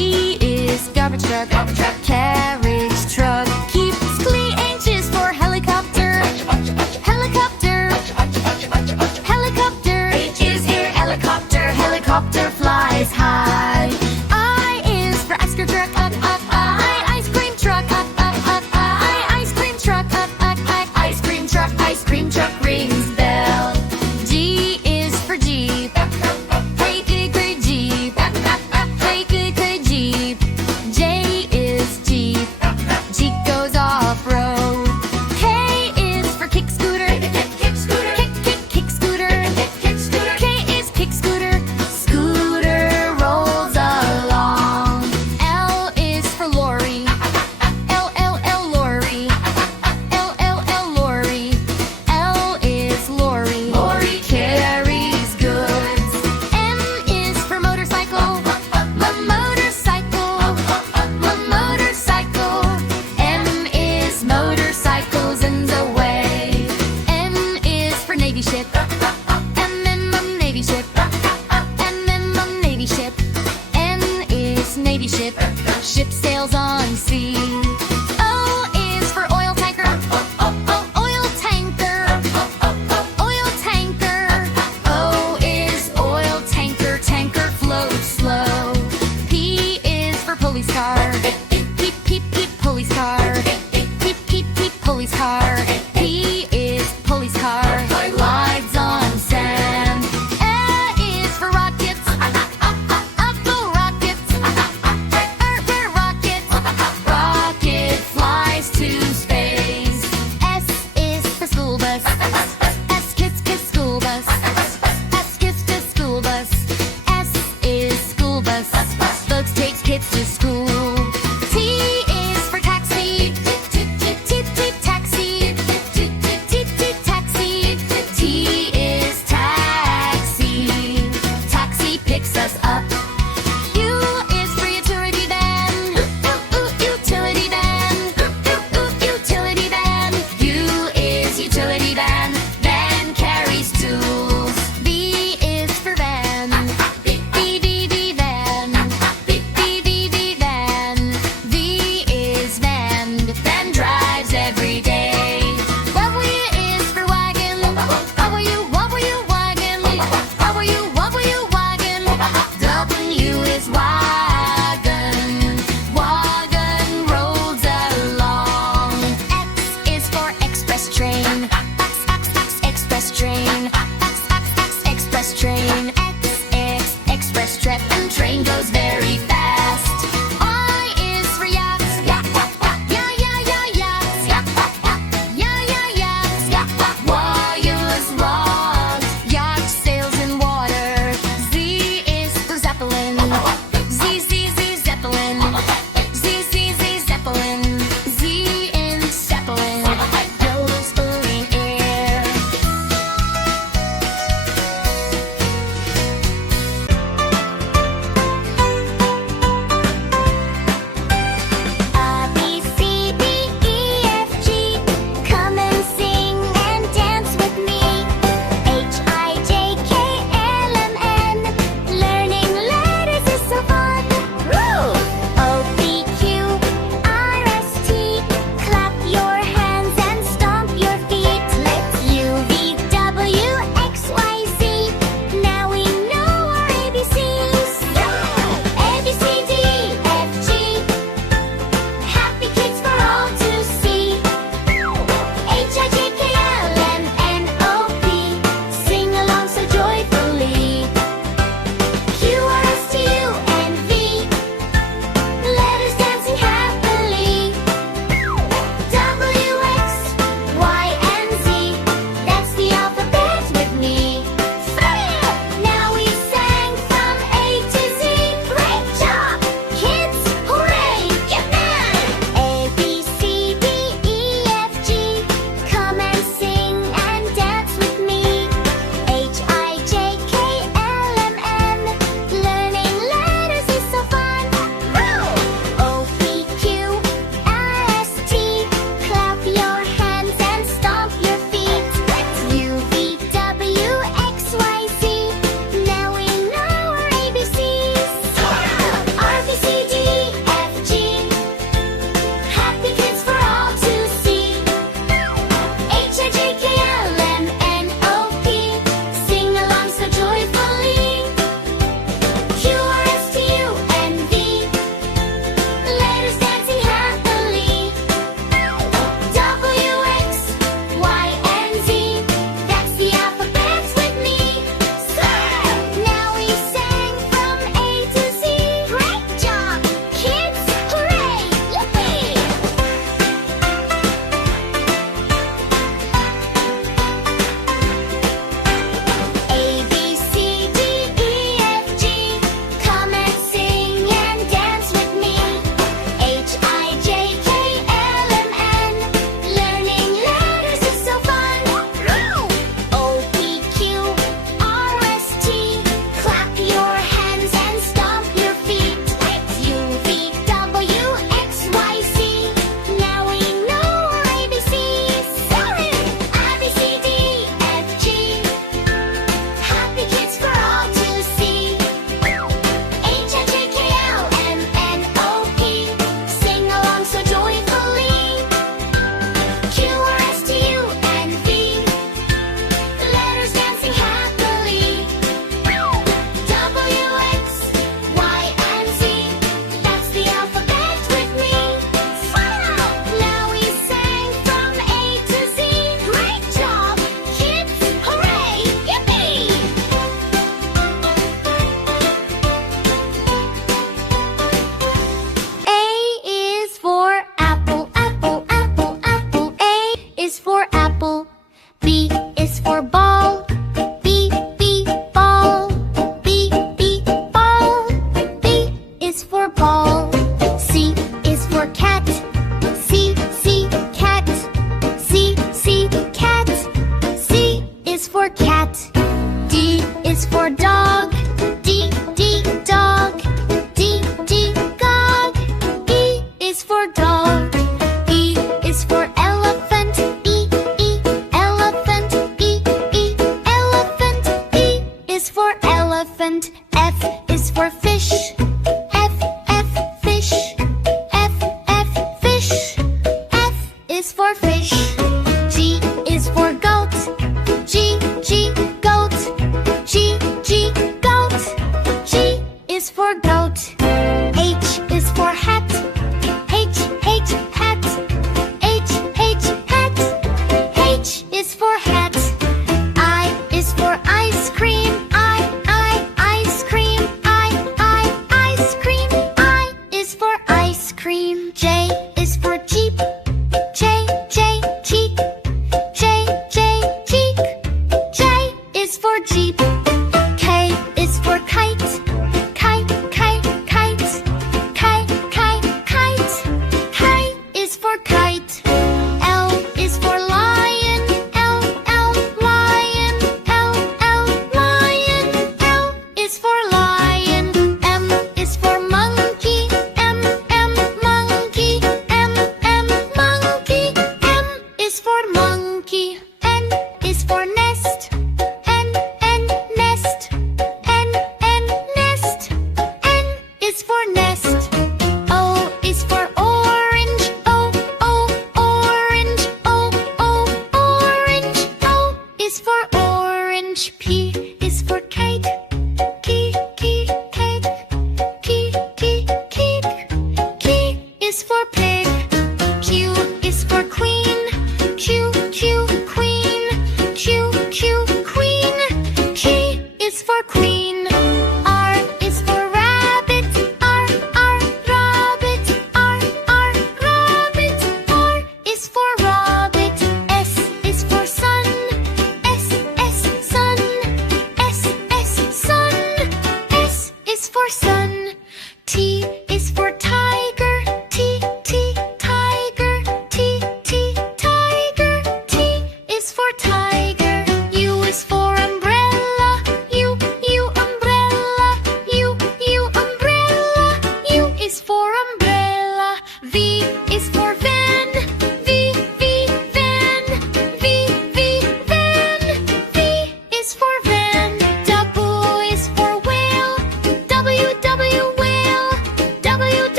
G is garbage truck, carriage truck. Keeps clean H is for helicopter, helicopter, helicopter. H is here, helicopter, helicopter flies high. I is for ice cream truck, ice cream truck, ice cream truck, ice cream truck, ice cream truck rings bell. G is for Jeep, hey good Jeep, hey good Jeep. J is Jeep, Jeep goes off-road. K is for kick scooter, kick scooter, kick scooter, kick scooter. K is kick scooter, scooter rolls along. L is for lorry, L lorry, L lorry. L is lorry, lorry carries goods. M is for motorcycle, motorcycle, motorcycle. M is motorcycles in the way. N is for navy ship, Navy ship, Navy ship. N is navy ship, ship sails on sea. O is for oil tanker, oil tanker, oil tanker. O is oil tanker, tanker floats slow. P is for police car, peep police car, peep police car. P is police car, glides on sand. E is for rockets, rockets, rockets. Rocket flies to space. S is for school bus, S kids school bus, S kids school bus. S is school bus, folks takes kids to school.